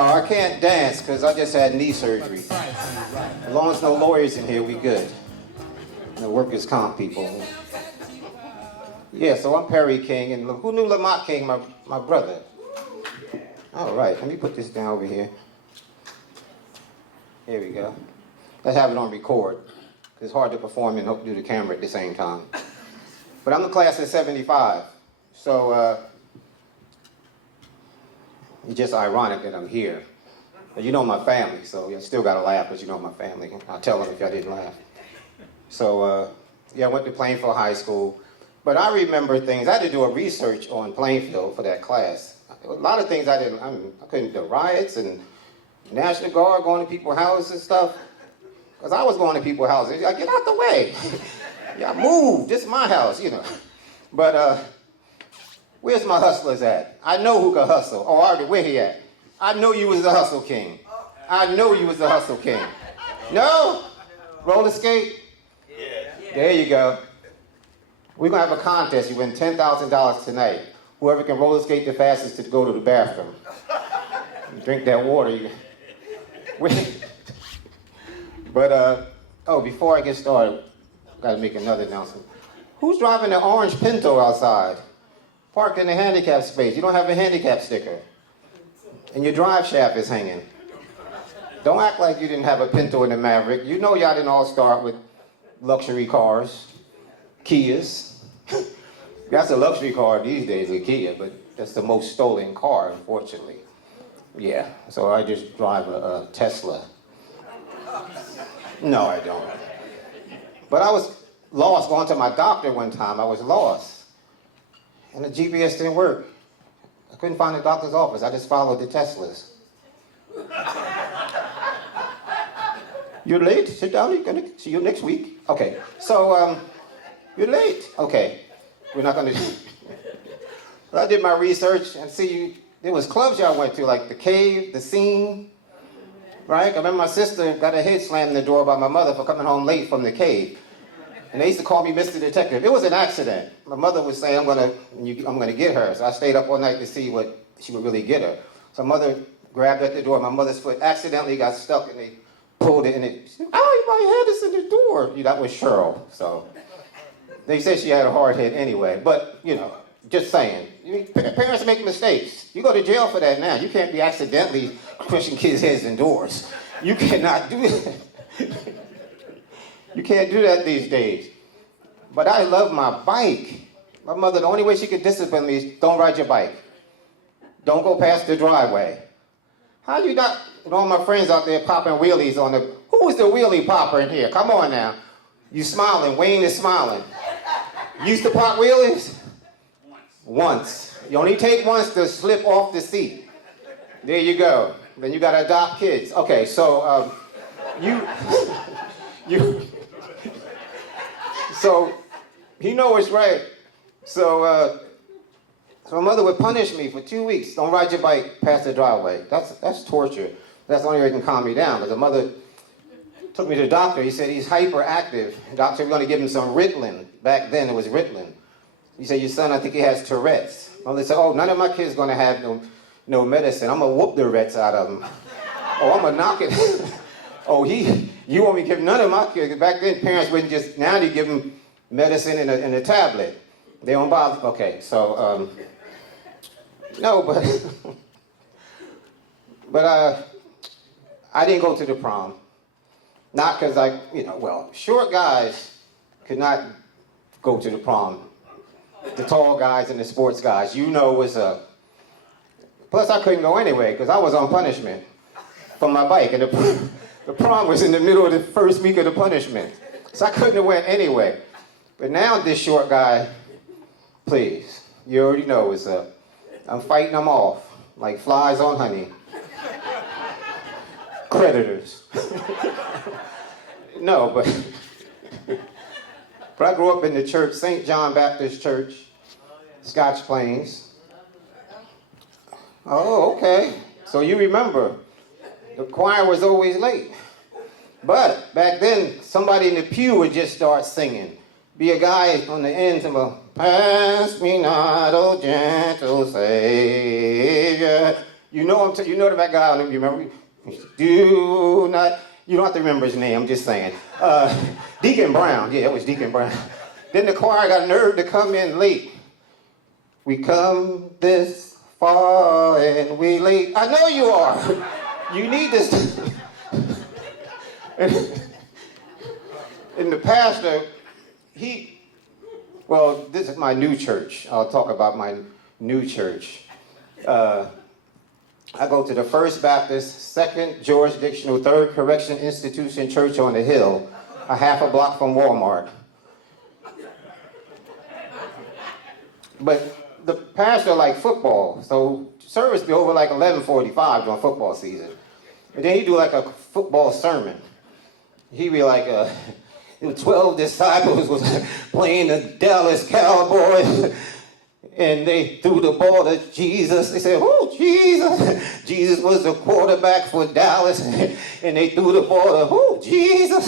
I can't dance because I just had knee surgery. As long as no lawyers in here, we good. No workers' comp people. Yeah, so I'm Perry King, and who knew Lamont King, my brother? All right, let me put this down over here. Here we go. Let's have it on record. It's hard to perform and do the camera at the same time. But I'm the class of 75, so it's just ironic that I'm here. You know my family, so you still gotta laugh, but you know my family. I'll tell them if y'all didn't laugh. So, yeah, I went to Plainfield High School. But I remember things. I had to do a research on Plainfield for that class. A lot of things I couldn't do. Riots and National Guard going to people's houses and stuff. Because I was going to people's houses. Like, get out the way. Yeah, move. This is my house, you know. But where's my hustlers at? I know who can hustle. Oh, Artie, where he at? I know you was the hustle king. I know you was the hustle king. No? Roller skate? Yeah. There you go. We're going to have a contest. You win $10,000 tonight. Whoever can roller skate the fastest to go to the bathroom. You drink that water. But, before I get started, I've got to make another announcement. Who's driving the orange Pinto outside? Parked in the handicap space. You don't have a handicap sticker. And your drive shaft is hanging. Don't act like you didn't have a Pinto in the Maverick. You know y'all didn't all start with luxury cars. Kias. That's a luxury car these days, a Kia, but that's the most stolen car, unfortunately. Yeah, so I just drive a Tesla. No, I don't. But I was lost going to my doctor one time. I was lost. And the GPS didn't work. I couldn't find the doctor's office. I just followed the Teslas. You're late. Sit down. You're going to see you next week. Okay, so, you're late. Okay, we're not going to... I did my research and there was clubs y'all went to, like the Cave, the Scene, right? I remember my sister got her head slammed in the door by my mother for coming home late from the Cave. And they used to call me Mr. Detective. It was an accident. My mother would say, I'm gonna get her. So I stayed up all night to see what she would really get her. So mother grabbed at the door. My mother's foot accidentally got stuck and they pulled it and it, oh, my head is in the door. That was Cheryl, so. They said she had a hard head anyway, but, you know, just saying. Parents make mistakes. You go to jail for that now. You can't be accidentally pushing kids' heads in doors. You cannot do that. You can't do that these days. But I love my bike. My mother, the only way she could discipline me is don't ride your bike. Don't go past the driveway. How you not, all my friends out there popping wheelies on the, who is the wheelie popper in here? Come on now. You smiling, Wayne is smiling. Used to pop wheelies? Once. You only take once to slip off the seat. There you go. Then you gotta adopt kids. Okay, so so you know it's right. So my mother would punish me for 2 weeks. Don't ride your bike past the driveway. That's torture. That's the only way it can calm me down. Because the mother took me to the doctor. He said he's hyperactive. The doctor said we're going to give him some Ritalin. Back then it was Ritalin. He said, your son, I think he has Tourette's. Mother said, oh, none of my kids going to have no medicine. I'm going to whoop the Tourette's out of him. Oh, I'm going to knock it. Oh, you won't be giving none of my kids. Back then parents wouldn't just, now they give them medicine in a tablet. They don't bother. Okay, so, no, but I didn't go to the prom. Not because short guys could not go to the prom. The tall guys and the sports guys, you know what's up. Plus, I couldn't go anyway because I was on punishment from my bike. And the prom was in the middle of the first week of the punishment. So I couldn't have went anyway. But now this short guy, please, you already know what's up. I'm fighting them off like flies on honey. Creditors. No, but I grew up in the church, St. John Baptist Church, Scotch Plains. Oh, okay. So you remember, the choir was always late. But back then, somebody in the pew would just start singing. Be a guy on the end to go, pass me not, oh gentle Savior. You know you know that guy. You remember? Do not. You don't have to remember his name. I'm just saying. Deacon Brown. Yeah, it was Deacon Brown. Then the choir got nerve to come in late. We come this far and we late. I know you are. You need this. And the pastor, well, this is my new church. I'll talk about my new church. I go to the First Baptist, Second Jurisdictional, Third Correction Institution Church on the Hill, a half a block from Walmart. But the pastor liked football, so service be over like 11:45 during football season. And then he do like a football sermon. He be like, 12 disciples was playing the Dallas Cowboys, and they threw the ball to Jesus. They said, "Oh, Jesus!" Jesus was the quarterback for Dallas, and they threw the ball to, "Oh, Jesus!"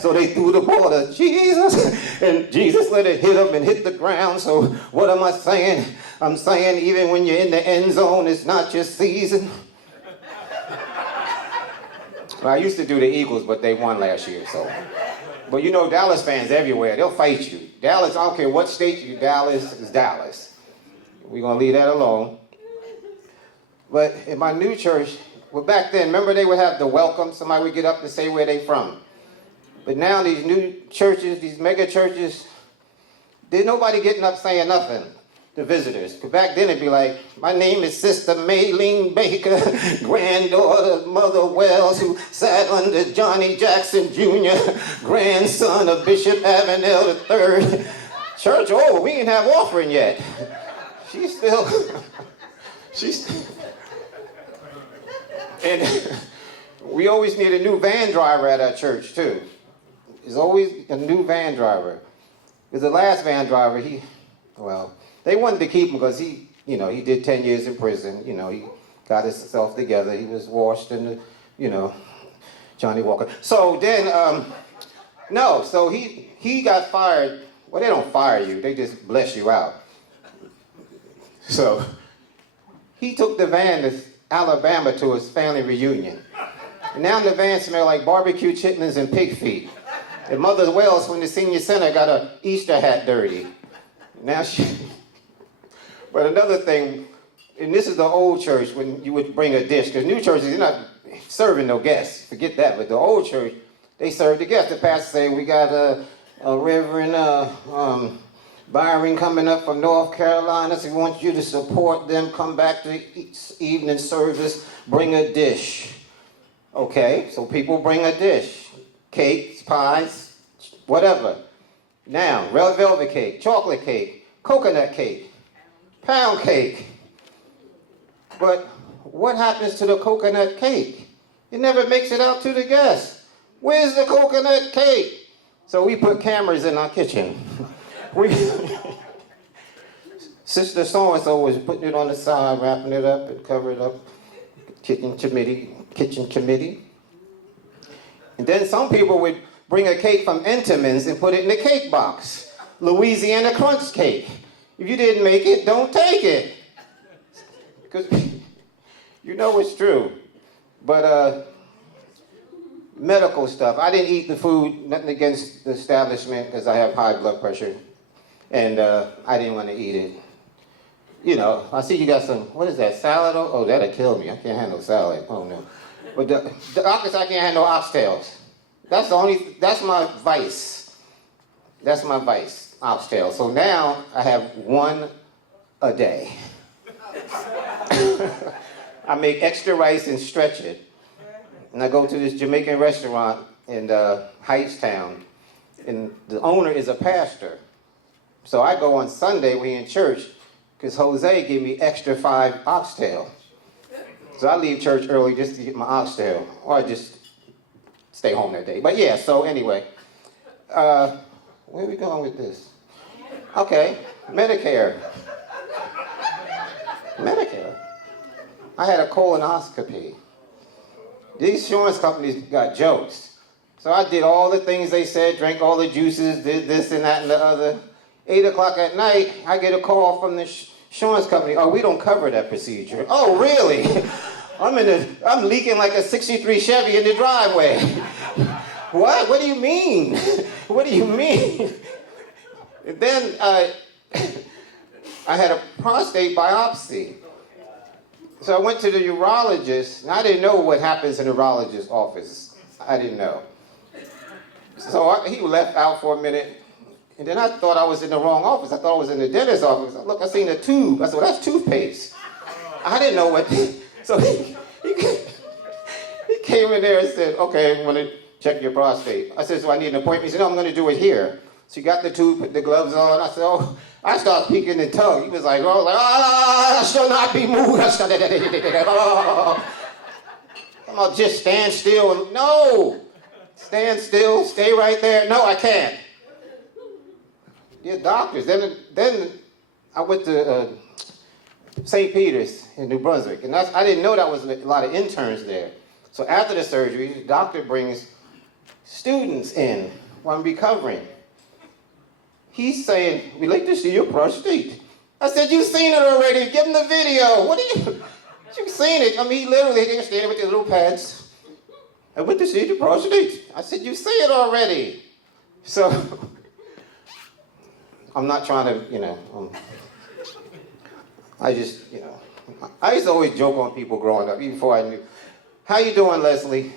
So they threw the ball to Jesus, and Jesus let it hit him and hit the ground. So what am I saying? I'm saying even when you're in the end zone, it's not your season. Well, I used to do the Eagles, but they won last year, so. But you know, Dallas fans everywhere, they'll fight you. Dallas, I don't care what state you're, Dallas is Dallas. We're going to leave that alone. But in my new church, well, back then, remember they would have the welcome, somebody would get up and say where they from. But now these new churches, these mega churches, there's nobody getting up saying nothing to visitors. Because back then it'd be like, "My name is Sister Maylene Baker, granddaughter of Mother Wells, who sat under Johnny Jackson Jr., grandson of Bishop Avenel III. Church, oh, we ain't have offering yet." She's still, and we always need a new van driver at our church too. There's always a new van driver. Because the last van driver, they wanted to keep him because he did 10 years in prison. He got himself together. He was washed in the, Johnny Walker. So then, so he got fired. Well, they don't fire you. They just bless you out. So he took the van to Alabama to his family reunion. And now the van smelled like barbecue chitlins and pig feet. And Mother Wells from the senior center got her Easter hat dirty. Now But another thing, and this is the old church when you would bring a dish, because new churches, you're not serving no guests. Forget that. But the old church, they served the guests. The pastor say, "We got a Reverend Byron coming up from North Carolina, so we want you to support them. Come back to evening service, bring a dish." Okay, so people bring a dish. Cakes, pies, whatever. Now, red velvet cake, chocolate cake, coconut cake, pound cake. But what happens to the coconut cake? It never makes it out to the guests. Where's the coconut cake? So we put cameras in our kitchen. Sister so-and-so was putting it on the side, wrapping it up and covering it up. Kitchen committee. And then some people would bring a cake from Entenmann's and put it in the cake box. Louisiana Crunch cake. If you didn't make it, don't take it. Because it's true. But medical stuff. I didn't eat the food, nothing against the establishment because I have high blood pressure. And I didn't want to eat it. I see you got some, what is that, salad? Oh, that'll kill me. I can't handle salad. Oh, no. But the doctors, I can't handle oxtails. That's my vice. That's my vice, oxtails. So now I have one a day. I make extra rice and stretch it. And I go to this Jamaican restaurant in Heightstown. And the owner is a pastor. So I go on Sunday, we in church, because Jose gave me extra 5 oxtail. So I leave church early just to get my oxtail, or I just stay home that day. But yeah, so anyway, where are we going with this? Okay, Medicare. I had a colonoscopy. These insurance companies got jokes. So I did all the things they said, drank all the juices, did this and that and the other. 8 o'clock at night, I get a call from the Insurance company, oh, we don't cover that procedure. Oh, really? I'm leaking like a 63 Chevy in the driveway. What? What do you mean? What do you mean? And then I had a prostate biopsy. So I went to the urologist, and I didn't know what happens in the urologist's office. I didn't know. So he left out for a minute, and then I thought I was in the wrong office. I thought I was in the dentist's office. Look, I seen a tube. I said, well, that's toothpaste. I didn't know what. So he came in there and said, okay, I'm going to check your prostate. I said, so I need an appointment. He said, no, I'm going to do it here. So he got the tube, put the gloves on. I said, oh, I started speaking in tongue. He was like, oh, I shall not be moved. I'm like, just stand still. No, stand still, stay right there. No, I can't. Yeah, doctors. Then I went to St. Peter's in New Brunswick, and I didn't know that was a lot of interns there. So after the surgery, the doctor brings students in while I'm recovering. He's saying, we'd like to see your prostate. I said, you've seen it already. Give him the video. What are you? You've seen it. I mean, he literally was standing with his little pads. I went to see your prostate. I said, you see it already. So I'm not trying to, I just, I used to always joke on people growing up, even before I knew. How you doing, Leslie?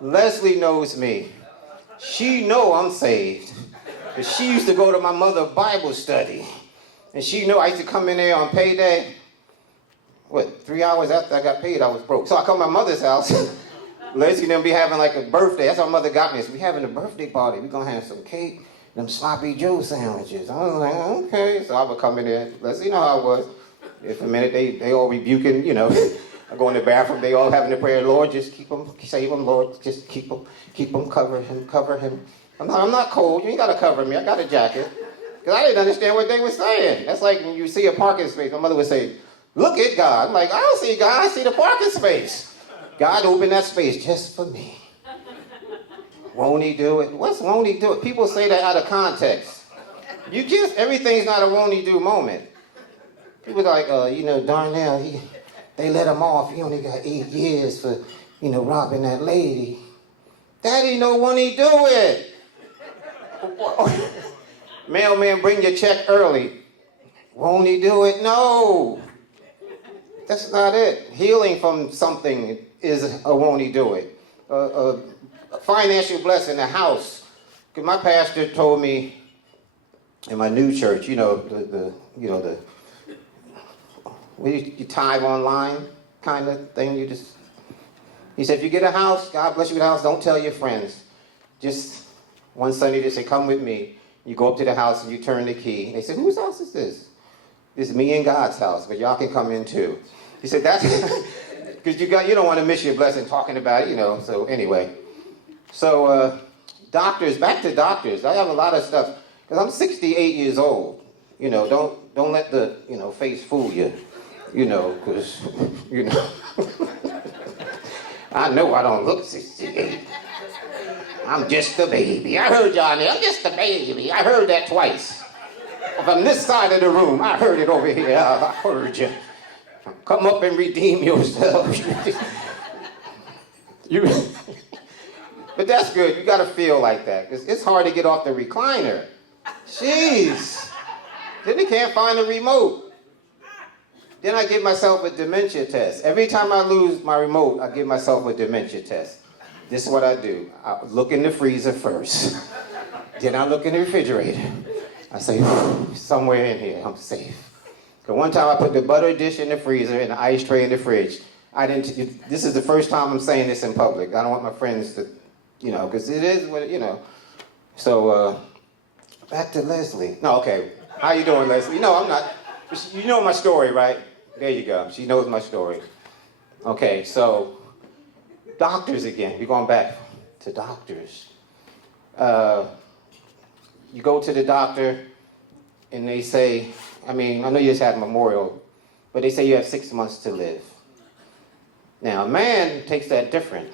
Leslie knows me. She know I'm saved. She used to go to my mother's Bible study. And she knew I used to come in there on payday. 3 hours after I got paid, I was broke. So I come to my mother's house. Leslie and them be having like a birthday. That's how my mother got me. So we having a birthday party. We gonna have some cake, them sloppy Joe sandwiches. I was like, okay. So I would come in there. Leslie know how it was. If a minute they all rebuking, I go in the bathroom, they all having the prayer, Lord, just keep them, save them, Lord, just keep them, cover him. I'm not cold, you ain't gotta cover me, I got a jacket. Because I didn't understand what they were saying. That's like when you see a parking space, my mother would say, look at God. I'm like, I don't see God, I see the parking space. God opened that space just for me. Won't he do it? Won't he do it? People say that out of context. Everything's not a won't he do moment. People like, Darnell, they let him off. He only got 8 years for, robbing that lady. Daddy know when he do it. Mailman, bring your check early. Won't he do it? No. That's not it. Healing from something is a won't he do it. A financial blessing, a house. Because my pastor told me in my new church, where you tithe online kind of thing. He said, if you get a house, God bless you with a house, don't tell your friends. Just one Sunday they say, come with me. You go up to the house and you turn the key. They said, whose house is this? This is me and God's house, but y'all can come in too. He said, that's because you don't want to miss your blessing talking about it, so anyway. So doctors, back to doctors. I have a lot of stuff, because I'm 68 years old. Don't let the, face fool you. Because, I know I don't look 68. I'm just a baby. I heard y'all there. I'm just a baby. I heard that twice. From this side of the room, I heard it over here. I heard you. Come up and redeem yourself. But that's good. You got to feel like that. It's hard to get off the recliner. Jeez. Then they can't find a remote. Then I give myself a dementia test. Every time I lose my remote, I give myself a dementia test. This is what I do. I look in the freezer first. Then I look in the refrigerator. I say, somewhere in here, I'm safe. Because one time I put the butter dish in the freezer and the ice tray in the fridge. This is the first time I'm saying this in public. I don't want my friends to, because it is what, So, back to Leslie. No, okay. How you doing, Leslie? No, I'm not. You know my story, right? There you go. She knows my story. Okay, so doctors again. We're going back to doctors. You go to the doctor and they say, I know you just had Memorial, but they say you have 6 months to live. Now, a man takes that different.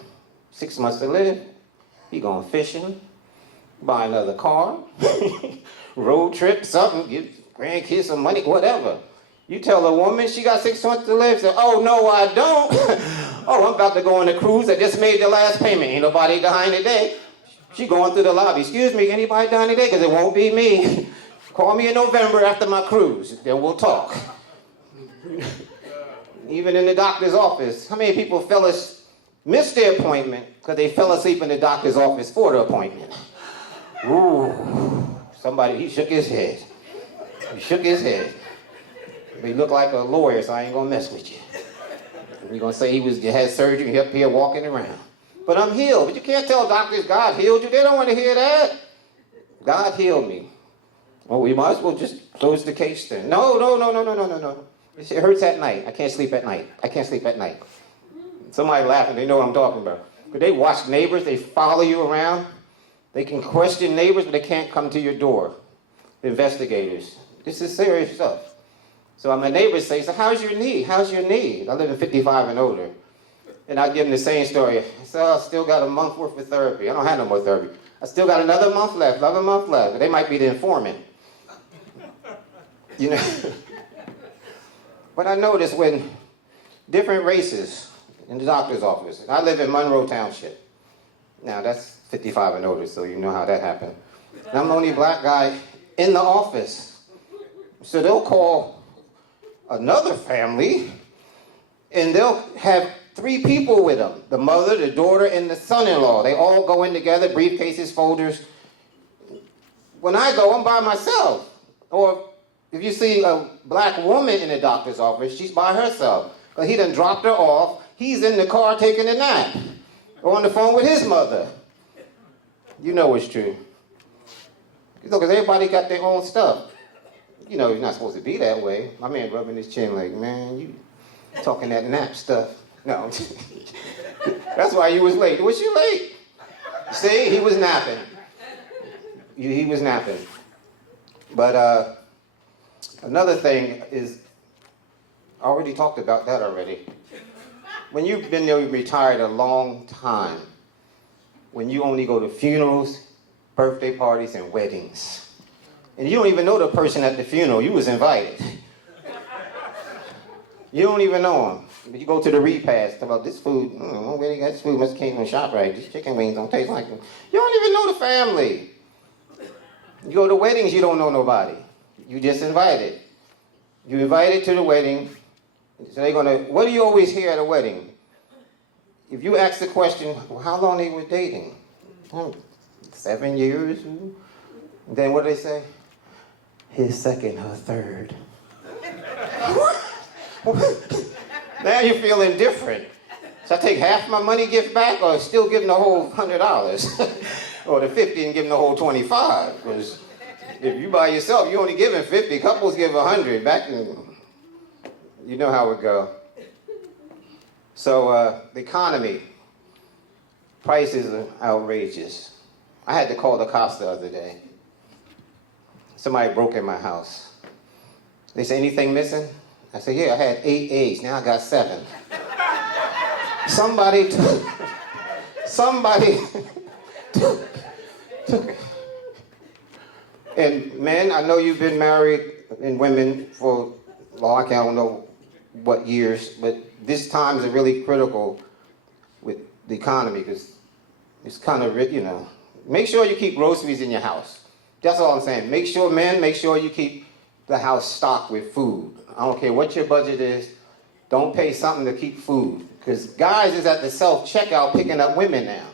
6 months to live, he going fishing, buy another car, road trip, something, give grandkids some money, whatever. You tell a woman she got 6 months to live, say, oh, no, I don't. Oh, I'm about to go on a cruise. I just made the last payment. Ain't nobody dying today. She going through the lobby. Excuse me, anybody dying today? Because it won't be me. Call me in November after my cruise. Then we'll talk. Even in the doctor's office, how many people missed their appointment because they fell asleep in the doctor's office for the appointment? Ooh, somebody, he shook his head. He shook his head. He looked like a lawyer, so I ain't gonna mess with you. You're gonna say he had surgery, he up here walking around. But I'm healed. But you can't tell doctors God healed you. They don't want to hear that. God healed me. Oh, we might as well just close the case then. No. It hurts at night. I can't sleep at night. I can't sleep at night. Somebody laughing, they know what I'm talking about. But they watch neighbors, they follow you around. They can question neighbors, but they can't come to your door. Investigators. This is serious stuff. So my neighbors say, so how's your knee? How's your knee? I live in 55 and older. And I give them the same story. I said, I still got a month worth of therapy. I don't have no more therapy. I still got another month left. They might be the informant. You know? But I noticed when different races in the doctor's office, I live in Monroe Township. Now that's 55 and older, so you know how that happened. And I'm the only black guy in the office. So they'll call another family, and they'll have 3 people with them. The mother, the daughter, and the son-in-law. They all go in together, briefcases, folders. When I go, I'm by myself. Or if you see a black woman in the doctor's office, she's by herself. Because he done dropped her off. He's in the car taking a nap. Or on the phone with his mother. You know it's true. Because everybody got their own stuff. You know, you're not supposed to be that way. My man rubbing his chin like, man, you talking that nap stuff. No. That's why you was late. Was you late? See, he was napping. He was napping. But another thing is, I already talked about that already. When you've been there, retired a long time, when you only go to funerals, birthday parties, and weddings, and you don't even know the person at the funeral, you was invited. You don't even know him. But you go to the repast about this food, this food must have came from ShopRite. These chicken wings don't taste like them. You don't even know the family. You go to weddings, you don't know nobody. You just invited. You invited to the wedding, so they're gonna, what do you always hear at a wedding? If you ask the question, well, how long they were dating? 7 years? Then what do they say? His second, her third. Now you're feeling different. So I take half my money gift back, or still give them the whole $100? Or the 50 and give them the whole 25? Because if you by yourself, you only giving 50. Couples give 100. Back in, you know how it go. So the economy, prices are outrageous. I had to call the cops the other day. Somebody broke in my house. They say, anything missing? I said, yeah, I had 8 eggs. Now I got 7. Somebody took it. And men, I know you've been married, and women for long, I don't know what years, but this time is really critical with the economy, because it's kind of, you know, make sure you keep groceries in your house. That's all I'm saying. Make sure you keep the house stocked with food. I don't care what your budget is. Don't pay something to keep food. Because guys is at the self-checkout picking up women now.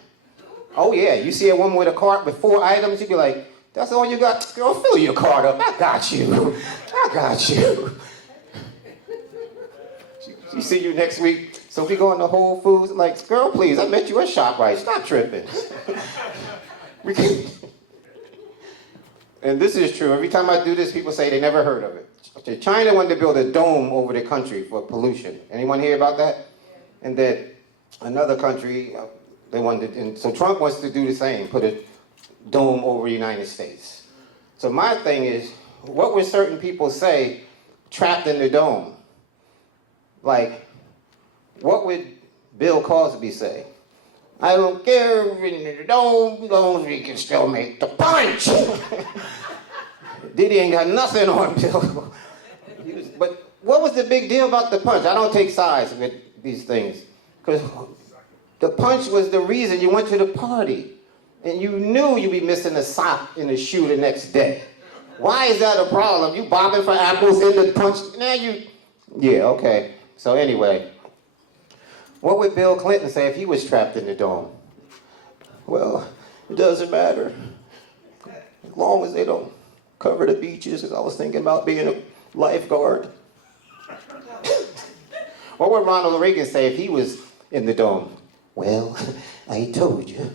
Oh yeah, you see a woman with a cart with 4 items, you be like, that's all you got? Girl, fill your cart up. I got you. I got you. She see you next week. So we go into Whole Foods, like, girl, please, I met you at ShopRite. Stop tripping. And this is true. Every time I do this, people say they never heard of it. China wanted to build a dome over the country for pollution. Anyone hear about that? And that another country, they wanted, and so Trump wants to do the same, put a dome over the United States. So my thing is, what would certain people say trapped in the dome? Like, what would Bill Cosby say? I don't care if in the dome, long as we can still make the punch. Diddy ain't got nothing on Bill. But what was the big deal about the punch? I don't take sides with these things. Because the punch was the reason you went to the party. And you knew you'd be missing a sock in the shoe the next day. Why is that a problem? You bobbing for apples in the punch. Now you... Yeah, okay. So anyway, what would Bill Clinton say if he was trapped in the dome? Well, it doesn't matter. As long as they don't cover the beaches, because I was thinking about being a lifeguard. What would Ronald Reagan say if he was in the dome? Well, I told you.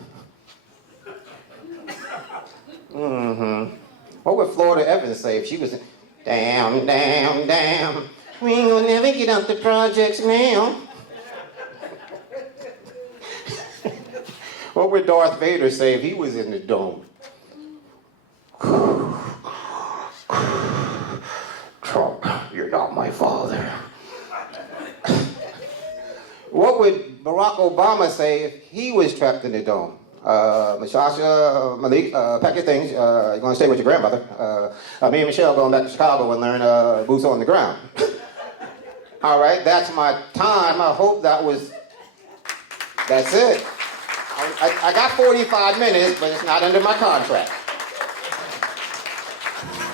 What would Florida Evans say if she was, damn, damn, damn, we ain't gonna never get out the projects now. What would Darth Vader say if he was in the dome? Trump, you're not my father. What would Barack Obama say if he was trapped in the dome? Mashasha, Malik, pack your things. You're going to stay with your grandmother. Me and Michelle going back to Chicago and learn boots on the ground. All right, that's my time. I hope that's it. I got 45 minutes, but it's not under my contract.